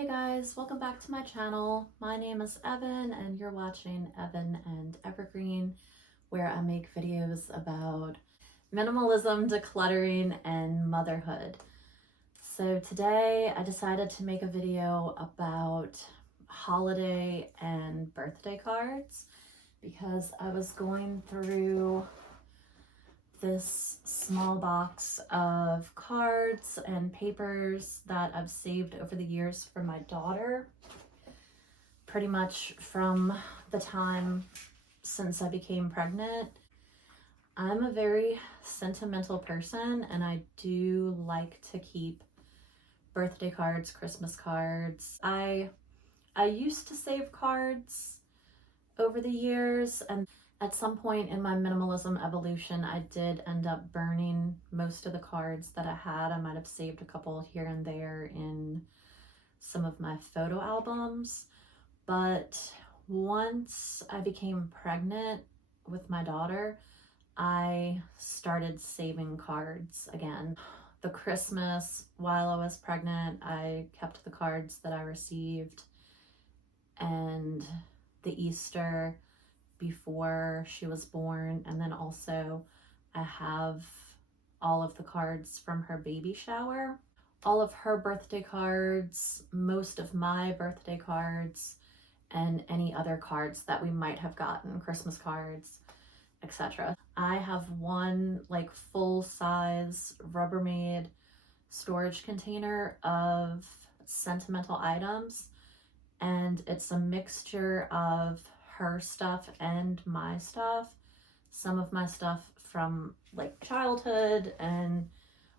Hey guys, welcome back to my channel. My name is Evan and you're watching Evan and Evergreen, where I make videos about minimalism, decluttering, and motherhood. So today I decided to make a video about holiday and birthday cards because I was going through this small box of cards and papers that I've saved over the years for my daughter, pretty much from the time since I became pregnant. I'm a very sentimental person and I do like to keep birthday cards, Christmas cards. I used to save cards over the years, and at some point in my minimalism evolution, I did end up burning most of the cards that I had. I might have saved a couple here and there in some of my photo albums. But once I became pregnant with my daughter, I started saving cards again. The Christmas while I was pregnant, I kept the cards that I received, and the Easter before she was born, and then also I have all of the cards from her baby shower, all of her birthday cards, most of my birthday cards, and any other cards that we might have gotten, Christmas cards, etc. I have one like full-size Rubbermaid storage container of sentimental items, and it's a mixture of her stuff and my stuff. Some of my stuff from like childhood, and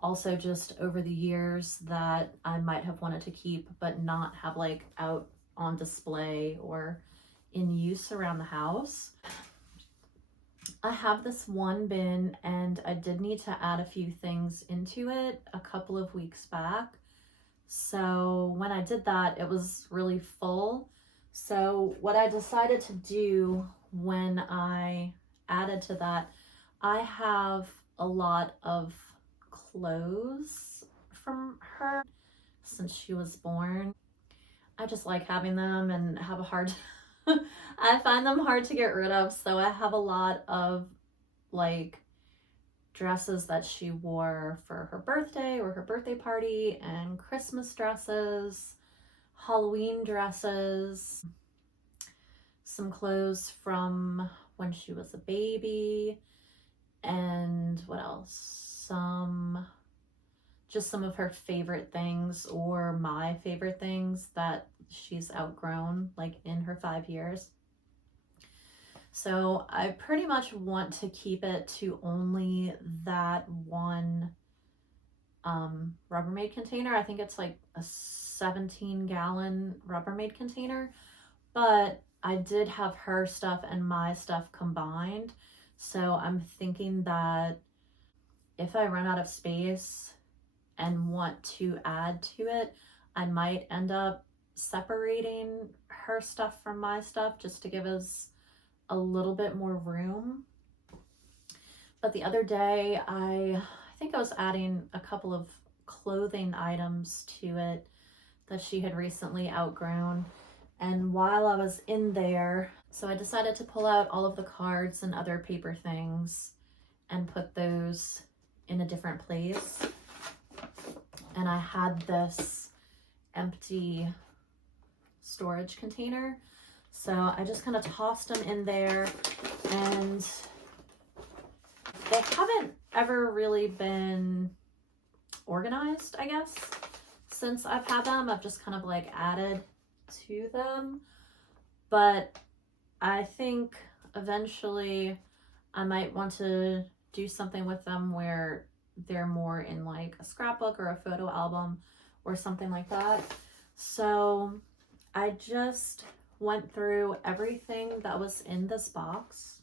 also just over the years that I might have wanted to keep but not have like out on display or in use around the house. I have this one bin and I did need to add a few things into it a couple of weeks back. So when I did that, it was really full. So what I decided to do when I added to that, I have a lot of clothes from her since she was born. I just like having them and have a hard I find them hard to get rid of. So I have a lot of like dresses that she wore for her birthday or her birthday party, and Christmas dresses, Halloween dresses, some clothes from when she was a baby, and what else? Just some of her favorite things or my favorite things that she's outgrown, like in her 5 years. So I pretty much want to keep it to only that one Rubbermaid container. I think it's like a 17-gallon Rubbermaid container, but I did have her stuff and my stuff combined. So I'm thinking that if I run out of space and want to add to it, I might end up separating her stuff from my stuff just to give us a little bit more room. But the other day, I think I was adding a couple of clothing items to it that she had recently outgrown. And while I was in there, so I decided to pull out all of the cards and other paper things and put those in a different place. And I had this empty storage container. So I just kind of tossed them in there, and they haven't ever really been organized, I guess, since I've had them. I've just kind of like added to them, but I think eventually I might want to do something with them where they're more in like a scrapbook or a photo album or something like that. So I just went through everything that was in this box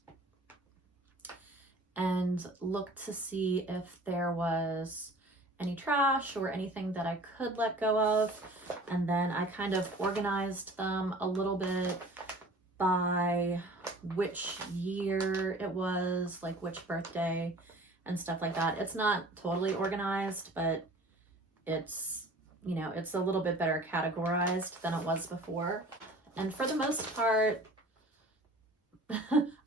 and looked to see if there was any trash or anything that I could let go of. And then I kind of organized them a little bit by which year it was, like which birthday and stuff like that. It's not totally organized, but it's you know, it's a little bit better categorized than it was before. And for the most part,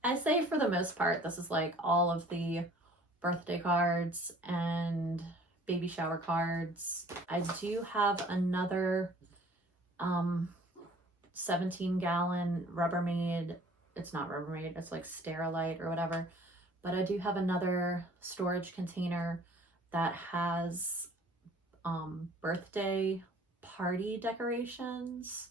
I say for the most part, this is like all of the birthday cards and baby shower cards. I do have another 17-gallon Rubbermaid. It's not Rubbermaid, it's like Sterilite or whatever. But I do have another storage container that has birthday party decorations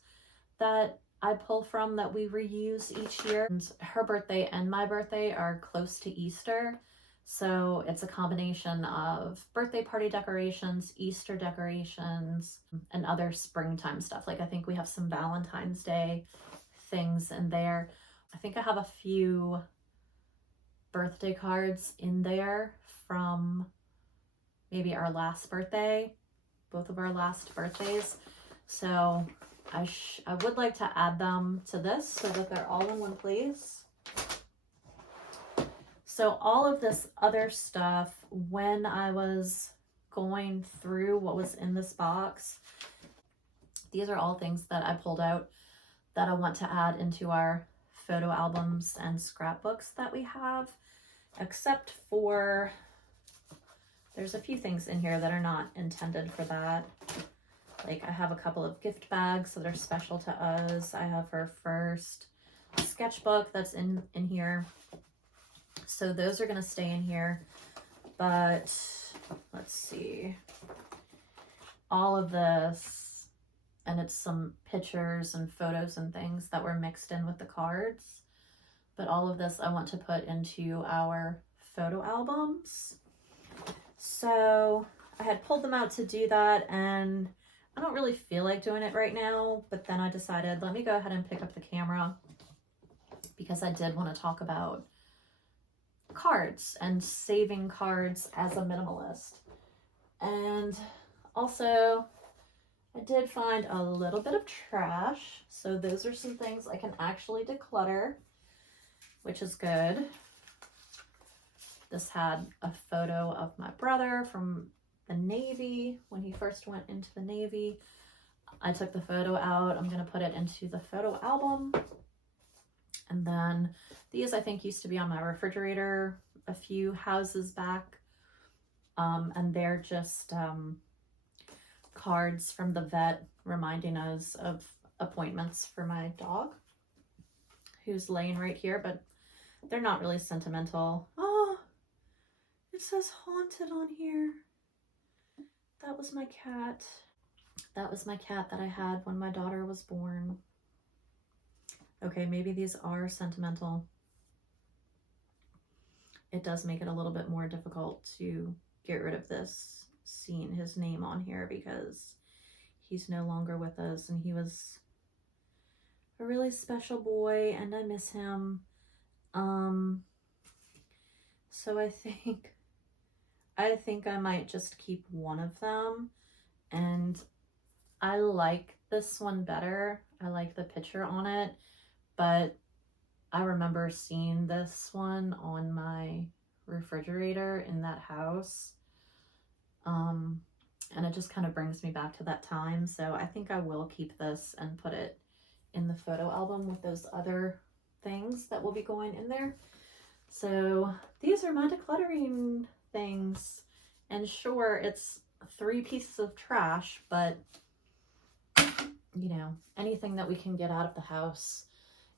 that I pull from that we reuse each year. And her birthday and my birthday are close to Easter. So it's a combination of birthday party decorations, Easter decorations, and other springtime stuff. Like I think we have some Valentine's Day things in there. I think I have a few birthday cards in there from maybe our last birthday, both of our last birthdays. So I would like to add them to this so that they're all in one place. So all of this other stuff, when I was going through what was in this box, these are all things that I pulled out that I want to add into our photo albums and scrapbooks that we have, except for there's a few things in here that are not intended for that. Like I have a couple of gift bags that are special to us. I have her first sketchbook that's in here. So those are going to stay in here. But let's see. All of this, and it's some pictures and photos and things that were mixed in with the cards. But all of this I want to put into our photo albums. So I had pulled them out to do that, and I don't really feel like doing it right now, but then I decided, let me go ahead and pick up the camera because I did want to talk about cards and saving cards as a minimalist. And also, I did find a little bit of trash. So those are some things I can actually declutter, which is good. This had a photo of my brother from the Navy when he first went into the Navy. I took the photo out. I'm going to put it into the photo album. And then these I think used to be on my refrigerator a few houses back. And they're just cards from the vet reminding us of appointments for my dog, who's laying right here, but they're not really sentimental. Oh, it says haunted on here. That was my cat. That was my cat that I had when my daughter was born. Okay, maybe these are sentimental. It does make it a little bit more difficult to get rid of this, seeing his name on here, because he's no longer with us, and he was a really special boy, and I miss him. So I think I might just keep one of them, and I like this one better. I like the picture on it, but I remember seeing this one on my refrigerator in that house. And it just kind of brings me back to that time. So I think I will keep this and put it in the photo album with those other things that will be going in there. So these are my decluttering things. And sure, it's 3 pieces of trash, but you know, anything that we can get out of the house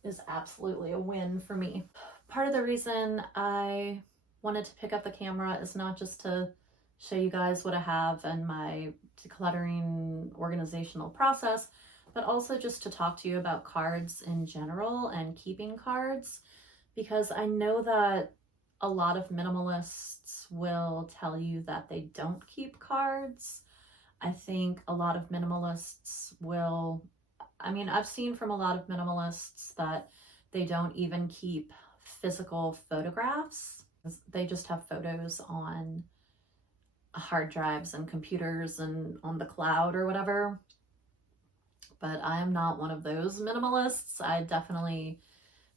is absolutely a win for me. Part of the reason I wanted to pick up the camera is not just to show you guys what I have and my decluttering organizational process, but also just to talk to you about cards in general and keeping cards, because I know that a lot of minimalists will tell you that they don't keep cards. I think a lot of minimalists will, I mean, I've seen from a lot of minimalists that they don't even keep physical photographs. They just have photos on hard drives and computers and on the cloud or whatever. But I am not one of those minimalists. I definitely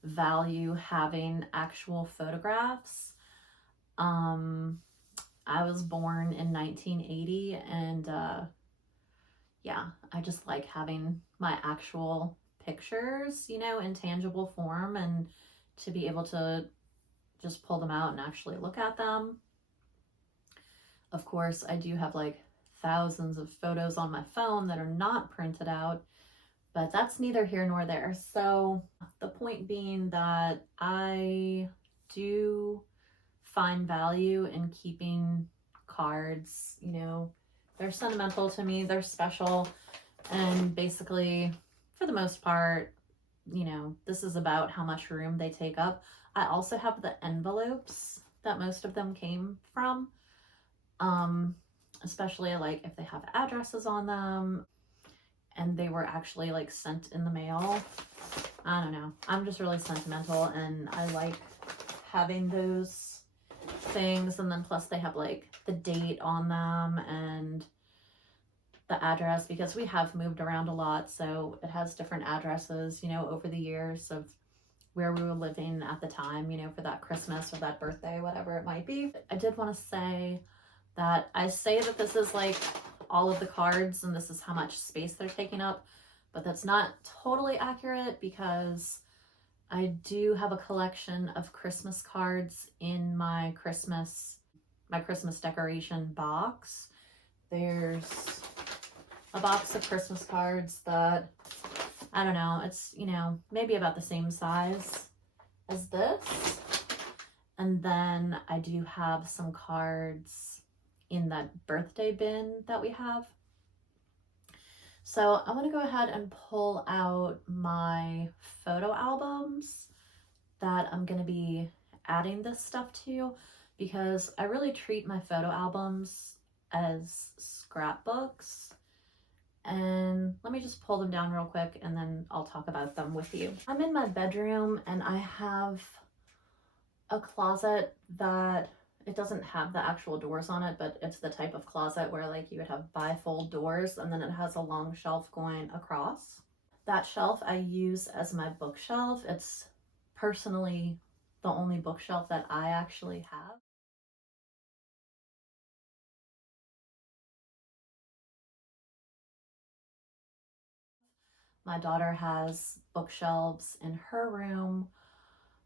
value having actual photographs. I was born in 1980, and yeah, I just like having my actual pictures, you know, in tangible form, and to be able to just pull them out and actually look at them. Of course, I do have like thousands of photos on my phone that are not printed out, but that's neither here nor there. So the point being that I do find value in keeping cards, you know, they're sentimental to me, they're special, and basically, for the most part, you know, this is about how much room they take up. I also have the envelopes that most of them came from, especially like if they have addresses on them and they were actually like sent in the mail. I don't know. I'm just really sentimental and I like having those things, and then plus they have like the date on them and the address, because we have moved around a lot, so it has different addresses, you know, over the years of where we were living at the time, you know, for that Christmas or that birthday, whatever it might be. I did want to say that I say that this is like all of the cards and this is how much space they're taking up, but that's not totally accurate, because I do have a collection of Christmas cards in my Christmas decoration box. There's a box of Christmas cards that, I don't know, it's, you know, maybe about the same size as this. And then I do have some cards in that birthday bin that we have. So I'm gonna go ahead and pull out my photo albums that I'm gonna be adding this stuff to, because I really treat my photo albums as scrapbooks. And let me just pull them down real quick and then I'll talk about them with you. I'm in my bedroom and I have a closet that, it doesn't have the actual doors on it, but it's the type of closet where like you would have bifold doors and then it has a long shelf going across. That shelf I use as my bookshelf. It's personally the only bookshelf that I actually have. My daughter has bookshelves in her room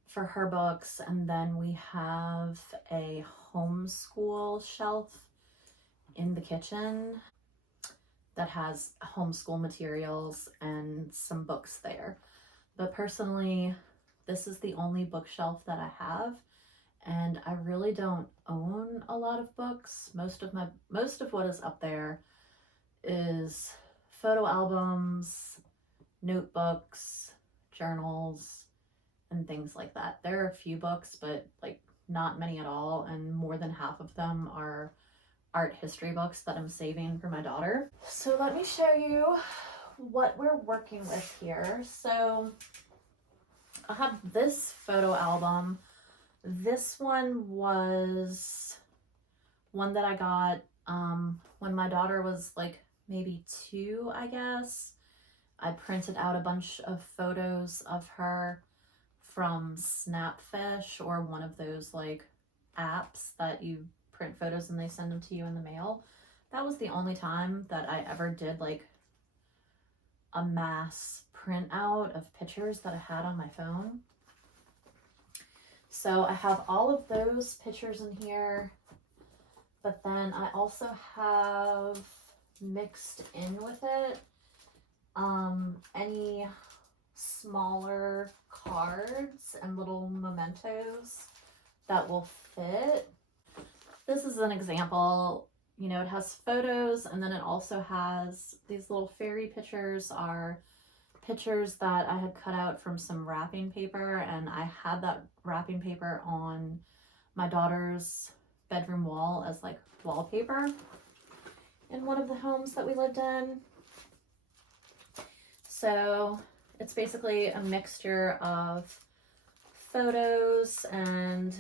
for her books, and then we have a homeschool shelf in the kitchen that has homeschool materials and some books there. But personally, this is the only bookshelf that I have, and I really don't own a lot of books. Most of what is up there is photo albums, notebooks, journals, and things like that. There are a few books, but like not many at all, and more than half of them are art history books that I'm saving for my daughter. So let me show you what we're working with here. So I have this photo album. This one was one that I got when my daughter was like maybe 2, I guess. I printed out a bunch of photos of her from Snapfish, or one of those like apps that you print photos and they send them to you in the mail. That was the only time that I ever did like a mass print out of pictures that I had on my phone. So I have all of those pictures in here, but then I also have mixed in with it any smaller cards and little mementos that will fit. This is an example. You know, it has photos, and then it also has these little fairy pictures are pictures that I had cut out from some wrapping paper, and I had that wrapping paper on my daughter's bedroom wall as like wallpaper in one of the homes that we lived in. So it's basically a mixture of photos and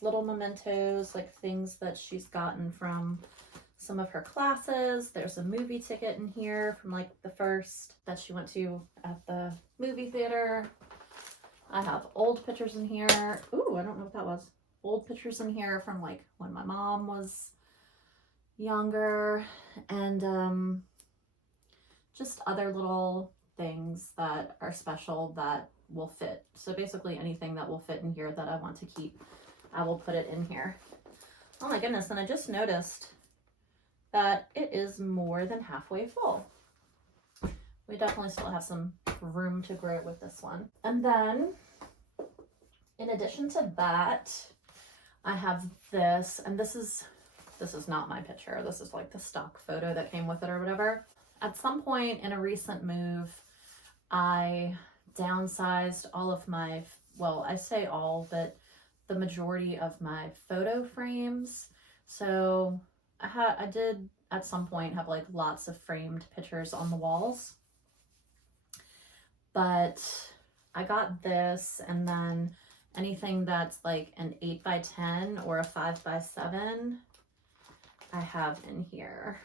little mementos, like things that she's gotten from some of her classes. There's a movie ticket in here from like the first that she went to at the movie theater. I have old pictures in here. Ooh, I don't know what that was. Old pictures in here from like when my mom was younger. And just other little things that are special that will fit. So basically anything that will fit in here that I want to keep, I will put it in here. Oh my goodness, and I just noticed that it is more than halfway full. We definitely still have some room to grow with this one. And then, in addition to that, I have this, and this is not my picture. This is like the stock photo that came with it or whatever. At some point in a recent move, I downsized all of my, well, I say all, but the majority of my photo frames. So I did at some point have like lots of framed pictures on the walls, but I got this, and then anything that's like an 8x10 or a 5x7, I have in here.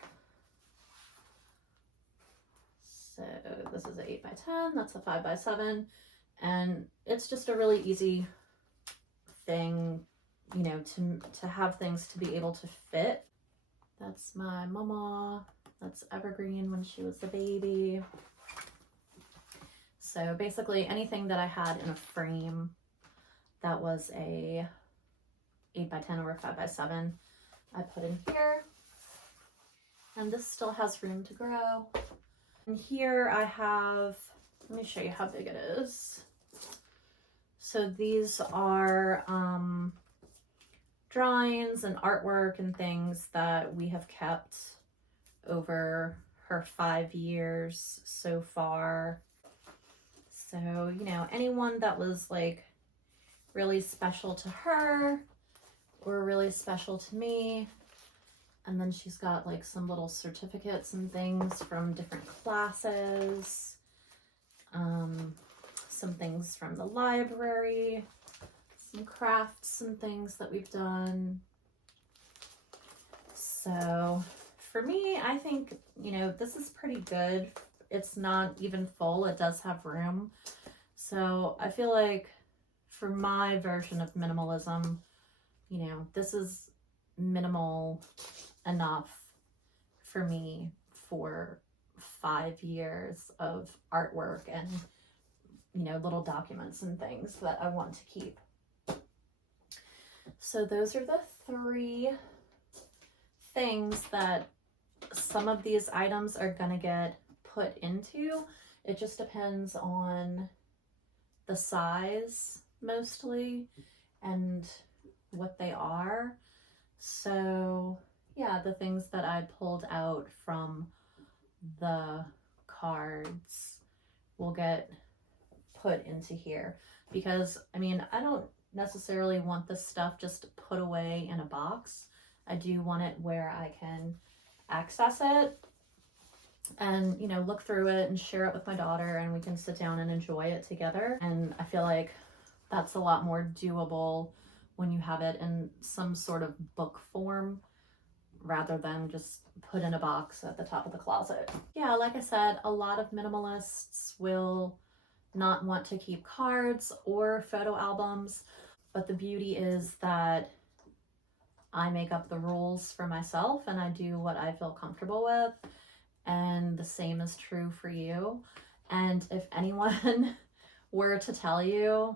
So this is an 8x10, that's a 5x7, and it's just a really easy thing, you know, to have things to be able to fit. That's my mama. That's Evergreen when she was a baby. So basically anything that I had in a frame that was a 8x10 or a 5x7, I put in here. And this still has room to grow. And here I have, let me show you how big it is. So these are drawings and artwork and things that we have kept over her 5 years so far. So, you know, anyone that was like really special to her or really special to me. And then she's got like some little certificates and things from different classes. Some things from the library, some crafts and things that we've done. So for me, I think, you know, this is pretty good. It's not even full, it does have room. So I feel like for my version of minimalism, you know, this is minimal enough for me for 5 years of artwork and, you know, little documents and things that I want to keep. So those are the 3 things that some of these items are gonna get put into. It just depends on the size mostly and what they are. So yeah, the things that I pulled out from the cards will get put into here, because I mean, I don't necessarily want this stuff just put away in a box. I do want it where I can access it and, you know, look through it and share it with my daughter, and we can sit down and enjoy it together. And I feel like that's a lot more doable when you have it in some sort of book form rather than just put in a box at the top of the closet. Yeah, like I said, a lot of minimalists will not want to keep cards or photo albums, but the beauty is that I make up the rules for myself and I do what I feel comfortable with, and the same is true for you. And if anyone were to tell you,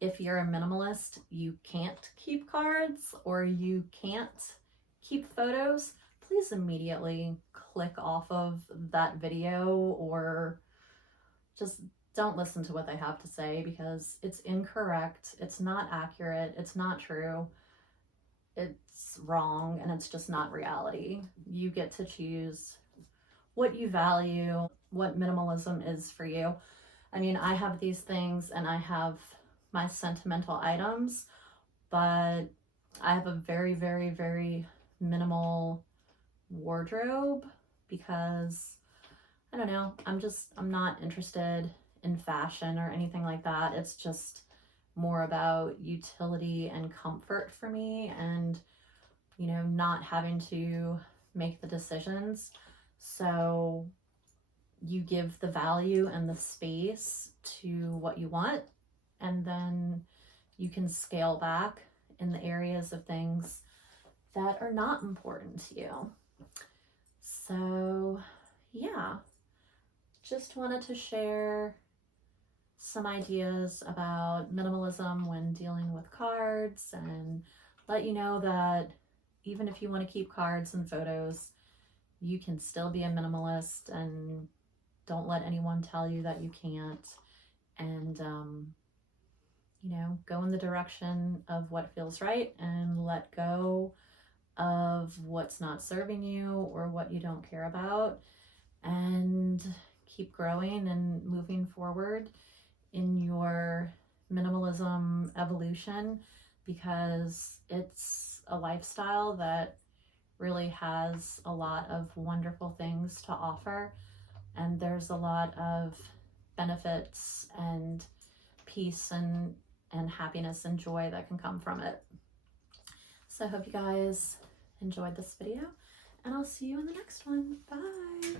if you're a minimalist, you can't keep cards or you can't keep photos, please immediately click off of that video or just don't listen to what they have to say, because it's incorrect, it's not accurate, it's not true, it's wrong, and it's just not reality. You get to choose what you value, what minimalism is for you. I mean, I have these things and I have my sentimental items, but I have a very, very, very minimal wardrobe because I don't know, I'm not interested in fashion or anything like that. It's just more about utility and comfort for me, and, you know, not having to make the decisions. So you give the value and the space to what you want, and then you can scale back in the areas of things that are not important to you. So yeah, just wanted to share some ideas about minimalism when dealing with cards and let you know that even if you want to keep cards and photos, you can still be a minimalist, and don't let anyone tell you that you can't. And, go in the direction of what feels right and let go of what's not serving you or what you don't care about, and keep growing and moving forward in your minimalism evolution, because it's a lifestyle that really has a lot of wonderful things to offer, and there's a lot of benefits and peace and happiness and joy that can come from it. So I hope you guys enjoyed this video, and I'll see you in the next one. Bye.